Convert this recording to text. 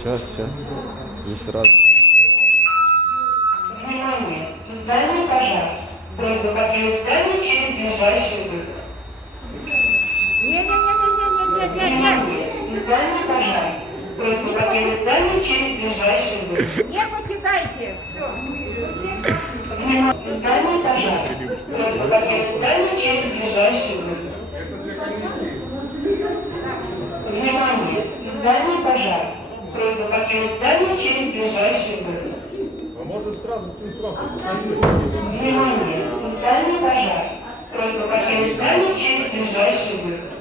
Сейчас. Не сразу. Внимание! Здание пожар. Просьба покинуть здание через ближайший выход. Не-не-не-не-не-не-не-не. Внимание! Здание пожар. Просьба покинуть здание через ближайший выход. Не покидайте. Все. Внимание! Здание пожар. Просьба покинуть здание через ближайший выход. Внимание! Здание пожар. Просьба покинуть здание через ближайший выход. А может сразу с метро? Внимание! Здание пожар. Просьба покинуть здание через ближайший выход.